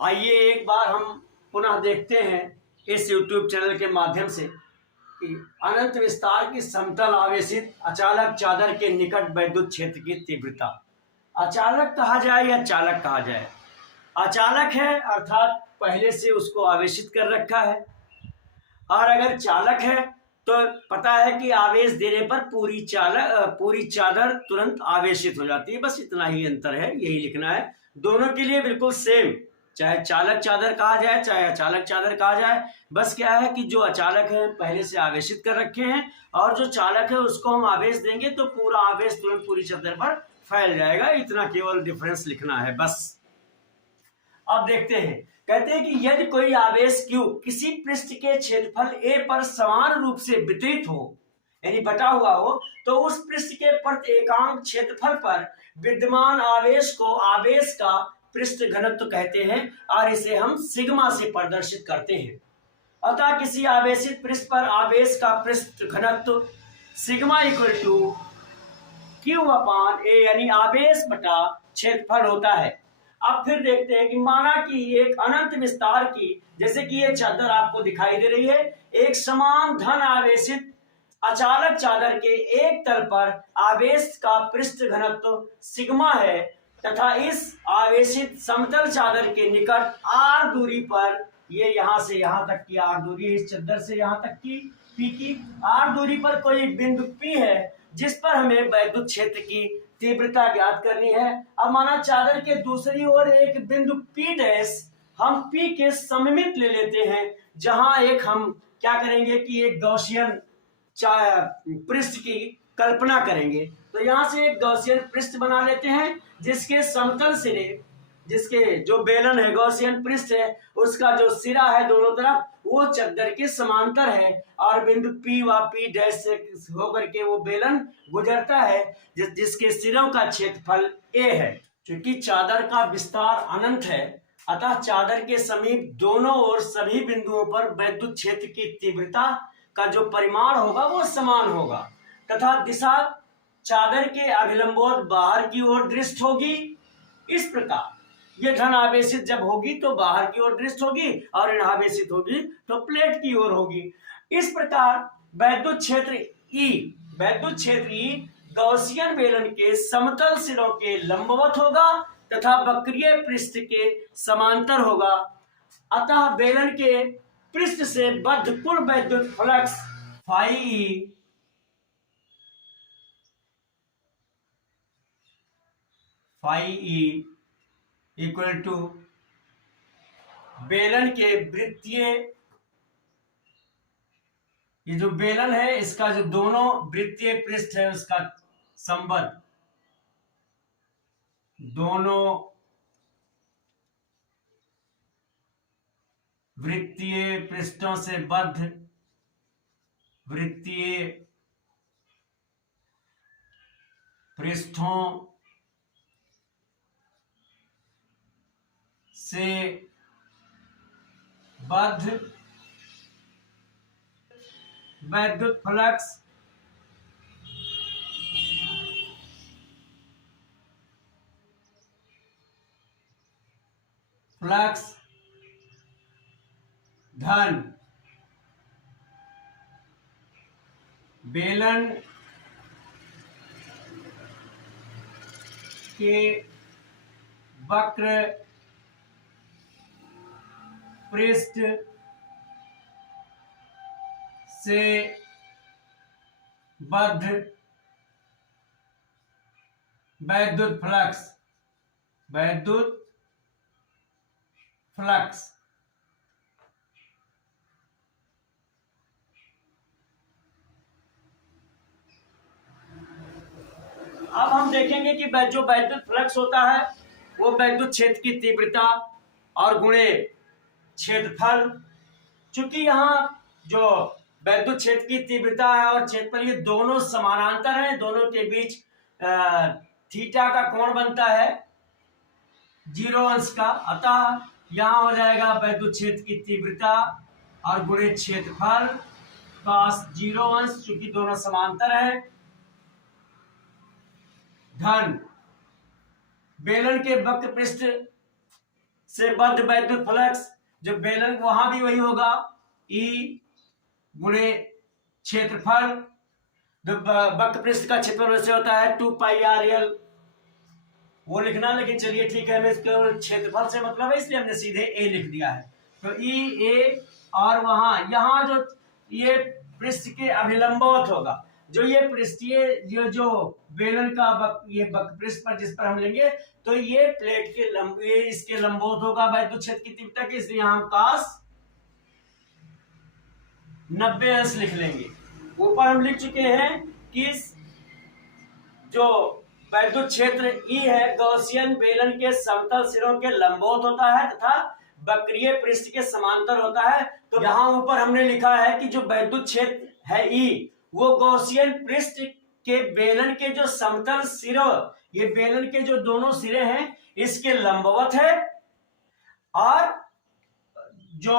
आइए एक बार हम पुनः देखते हैं इस YouTube चैनल के माध्यम से कि अनंत विस्तार की समतल आवेशित अचालक चादर के निकट वैद्युत क्षेत्र की तीव्रता अचालक कहा जाए या चालक कहा जाए। अचालक है अर्थात पहले से उसको आवेशित कर रखा है, और अगर चालक है तो पता है कि आवेश देने पर पूरी चादर तुरंत आवेशित हो जाती है। बस इतना ही अंतर है, यही लिखना है। दोनों के लिए बिल्कुल सेम, चाहे चालक चादर कहा जाए चाहे अचालक चादर कहा जाए। बस क्या है कि जो अचालक है पहले से आवेशित कर रखे हैं, और जो चालक है उसको हम आवेश देंगे तो पूरा आवेश तुरंत पूरी चादर पर फैल जाएगा। इतना केवल डिफरेंस लिखना है बस। अब देखते हैं, कहते हैं कि यदि कोई आवेश Q किसी पृष्ठ के क्षेत्रफल A पर समान रूप से वितरित हो, यानी बटा हुआ हो, तो उस पृष्ठ के प्रति एकांक क्षेत्रफल पर विद्यमान आवेश को आवेश का पृष्ठ घनत्व कहते हैं, और इसे हम सिग्मा से प्रदर्शित करते हैं। अतः किसी आवेशित पृष्ठ पर आवेश का पृष्ठ घनत्व सिग्मा इक्वल टू Q/A यानी आवेश बटा क्षेत्रफल होता है। अब फिर देखते हैं कि माना कि एक अनंत विस्तार की, जैसे कि ये चादर आपको दिखाई दे रही है, एक समान धन आवेशित अचालक चादर के एक तल पर आवेश का पृष्ठ घनत्व सिग्मा है, तथा इस आवेशित समतल चादर के निकट r दूरी पर, ये यहां से यहां तक की r दूरी है, इस चादर से यहां तक की p की r दूरी पर कोई बिंदु p है जिस पर हमें वैद्युत क्षेत्र की तीव्रता ज्ञात करनी है। अब माना चादर के दूसरी ओर एक बिंदु P डैश हम P के सममित ले लेते हैं, जहां एक हम क्या करेंगे कि एक गॉसियन पृष्ठ की कल्पना करेंगे। तो यहां से एक गॉसियन पृष्ठ बना लेते हैं जिसके समतल सिरे, जिसके जो बेलन है, गॉसियन पृष्ठ है, उसका जो सिरा है दोनों तरफ वो चादर के समांतर है, और बिंदु P व P डैश से होकर के वो बेलन गुजरता है जिसके सिरों का क्षेत्रफल A है। क्योंकि चादर का विस्तार अनंत है, अतः चादर के समीप दोनों ओर सभी बिंदुओं पर वैद्युत क्षेत्र की तीव्रता का जो परिमाण होगा वो समान होगा, तथा दिशा चादर के अभिलंबोत बाहर की ओर दृष्ट होगी। इस प्रकार ये धन आवेशित जब होगी तो बाहर की ओर दृष्ट होगी, और ऋण आवेशित होगी तो प्लेट की ओर होगी। इस प्रकार वैद्युत क्षेत्र E गॉसियन बेलन के समतल सिरों के लंबवत होगा तथा वक्रीय पृष्ठ के समांतर होगा। अतः बेलन के पृष्ठ से बद्ध कुल वैद्युत flux phi E equal to बेलन के वृत्तीय, ये जो बेलन है इसका जो दोनों वृत्तीय पृष्ठ है उसका संबद्ध, दोनों वृत्तीय पृष्ठों से बद्ध वृत्तीय पृष्ठों से बद्ध वैद्युत फ्लक्स धन बेलन के वक्र पृष्ठ से बद्ध वैद्युत फ्लक्स अब हम देखेंगे कि जो वैद्युत फ्लक्स होता है वो वैद्युत क्षेत्र की तीव्रता और गुणे क्षेत्रफल। चूंकि यहाँ जो वैद्युत क्षेत्र की तीव्रता है और क्षेत्रफल ये दोनों समानांतर हैं, दोनों के बीच थीटा का कोण बनता है 0 अंश का। अतः यहाँ हो जाएगा वैद्युत क्षेत्र की तीव्रता और गुणे क्षेत्रफल cos 0 अंश, चूंकि दोनों समांतर है, धन बेलन के वक्र पृष्ठ से बद्ध वैद्युत फ्लक्स, जो बेलन वहां भी वही होगा, E गुणे क्षेत्रफल, जो वक्र पृष्ठ का क्षेत्रफल वैसे होता है 2πrl, वो लिखना। लेकिन चलिए ठीक है, हमें इसके क्षेत्रफल से मतलब है इसलिए हमने सीधे ए लिख दिया है। तो ई ए, और वहां यहाँ जो ये पृष्ठ के अभिलंबवत होगा, जो ये पृष्ठीय जो बेलन का ये वक्र पृष्ठ पर जिस पर हम लेंगे, तो ये प्लेट के ये इसके लंबवत होगा वैद्युत क्षेत्र की तीव्रता के, इसलिए हम cos 90° लिख लेंगे। ऊपर हम लिख चुके हैं कि जो वैद्युत क्षेत्र E है गॉसियन बेलन के समतल सिरों के लंबवत होता है तथा वक्रीय पृष्ठ के समांतर होता है। तो यहाँ ऊपर हमने लिखा है कि जो वैद्युत क्षेत्र है E, वो गॉसियन पृष्ठ के बेलन के जो समतल सिरों, ये बेलन के जो दोनों सिरे हैं इसके लंबवत है, और जो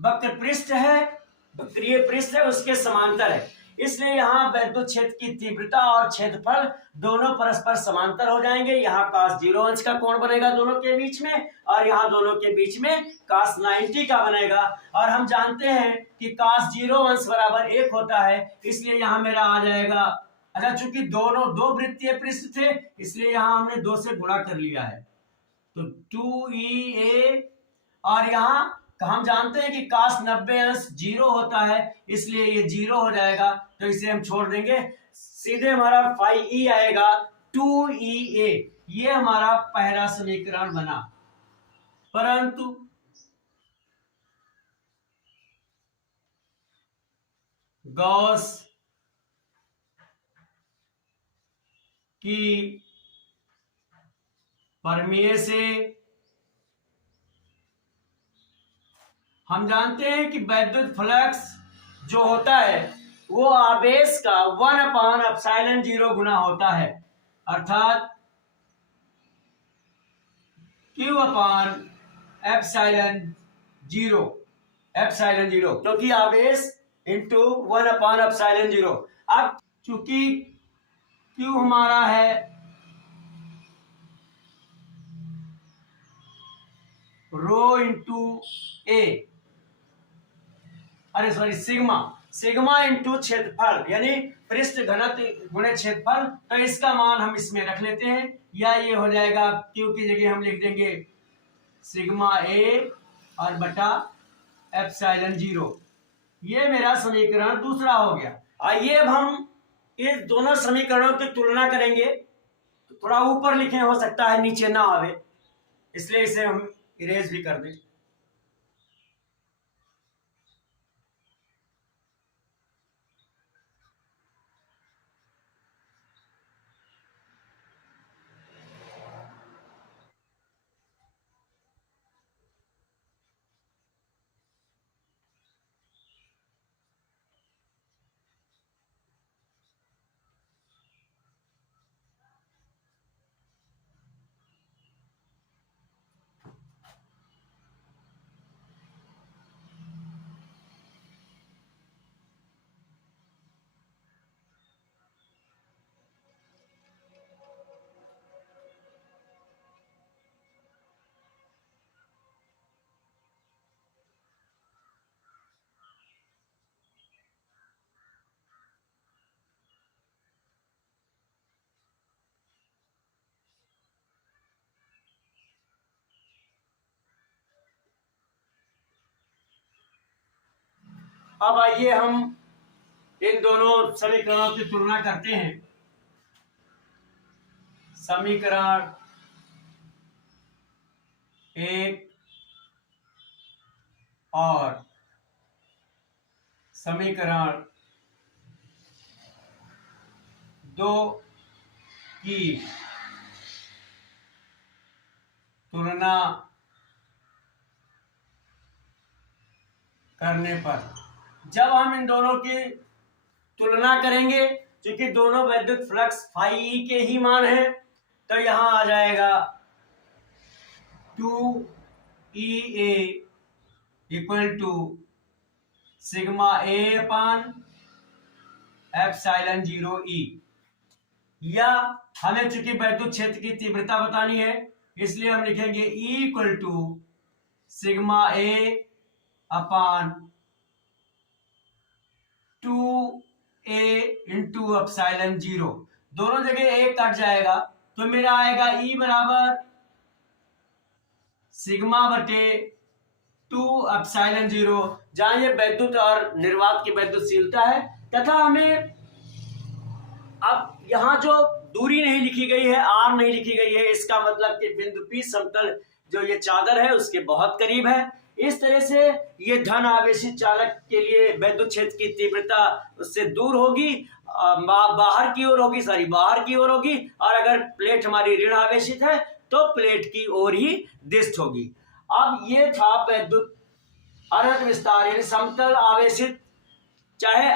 वक्र पृष्ठ है, वक्रीय पृष्ठ है, उसके समांतर है। इसलिए यहाँ वैद्युत क्षेत्र की तीव्रता और क्षेत्रफल दोनों परस्पर समांतर हो जाएंगे। यहाँ cos 0° का कोण बनेगा दोनों के बीच में, और यहाँ दोनों के बीच में cos 90 का बनेगा। और हम जानते हैं कि cos 0° बराबर 1 होता है, इसलिए यहाँ मेरा आ जाएगा, अच्छा चूंकि दोनों दो वृत्तीय पृष्ठ थे इसलिए यहाँ हमने 2 से गुणा कर लिया है, तो 2EA, और यहाँ हम जानते हैं कि cos 90° 0 होता है, इसलिए ये 0 हो जाएगा, तो इसे हम छोड़ देंगे। सीधे हमारा phi E आएगा 2EA, ये हमारा पहला समीकरण बना। परंतु गॉस की प्रमेय से हम जानते हैं कि वैद्युत फ्लक्स जो होता है वो आवेश का 1/ε0 गुना होता है, अर्थात Q/ε0, क्योंकि आवेश इंटू 1/ε0। अब चूंकि Q हमारा है रो इंटू ए, अरे सॉरी सिग्मा इंटू क्षेत्रफल, यानी पृष्ठ घनत्व गुणे क्षेत्रफल, तो इसका मान हम इसमें रख लेते हैं, या ये हो जाएगा Q की जगह हम लिख देंगे सिग्मा ए और बटा ε0। ये मेरा समीकरण दूसरा हो गया। आइए अब हम इस दोनों समीकरणों की तुलना करेंगे। तो थोड़ा ऊपर लिखे, हो सकता है नीचे ना आवे, इसलिए इसे हम इरेज भी कर दें। अब आइए हम इन दोनों समीकरणों की तुलना करते हैं। समीकरण 1 और समीकरण 2 की तुलना करने पर, जब हम इन दोनों की तुलना करेंगे, क्योंकि दोनों वैद्युत फ्लक्स phi E के ही मान हैं, तो यहां आ जाएगा 2EA equal to sigma A/ε0E, या हमें चूंकि वैद्युत क्षेत्र की तीव्रता बतानी है इसलिए हम लिखेंगे E equal to sigma A upon 2A into epsilon 0। दोनों जगह एक कट जाएगा तो मेरा आएगा E बराबर सिग्मा बटे 2 एप्सिलॉन 0, जहां ये वैद्युत और निर्वात की वैद्युतशीलता है। तथा हमें अब यहाँ जो दूरी नहीं लिखी गई है, आर नहीं लिखी गई है, इसका मतलब कि बिंदु P समतल जो ये चादर है उसके बहुत करीब है। इस तरह से ये धन आवेशित चालक के लिए वैद्युत क्षेत्र की तीव्रता उससे दूर होगी, बाहर की ओर होगी, बाहर की ओर होगी। और अगर प्लेट हमारी ऋण आवेशित है तो प्लेट की ओर ही दिष्ट होगी। अब ये था वैद्युत अनंत विस्तार, यानी समतल आवेशित, चाहे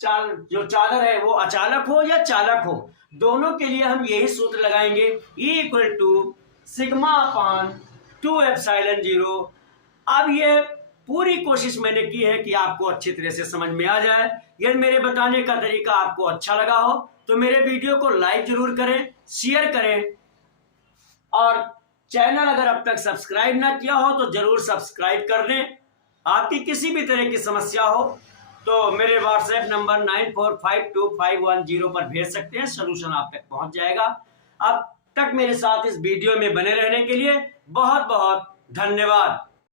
जो चादर है वो अचालक हो या चालक हो, दोनों के लिए हम यही सूत्र लगाएंगे, E equal to sigma upon 2 epsilon 0। अब ये पूरी कोशिश मैंने की है कि आपको अच्छी तरह से समझ में आ जाए। यदि मेरे बताने का तरीका आपको अच्छा लगा हो तो मेरे वीडियो को लाइक जरूर करें, शेयर करें, और चैनल अगर अब तक सब्सक्राइब ना किया हो तो जरूर सब्सक्राइब कर दें। आपकी किसी भी तरह की समस्या हो तो मेरे व्हाट्सएप नंबर 94525110 पर भेज सकते हैं, सलूशन आप तक पहुंच जाएगा। अब तक मेरे साथ इस वीडियो में बने रहने के लिए बहुत बहुत धन्यवाद।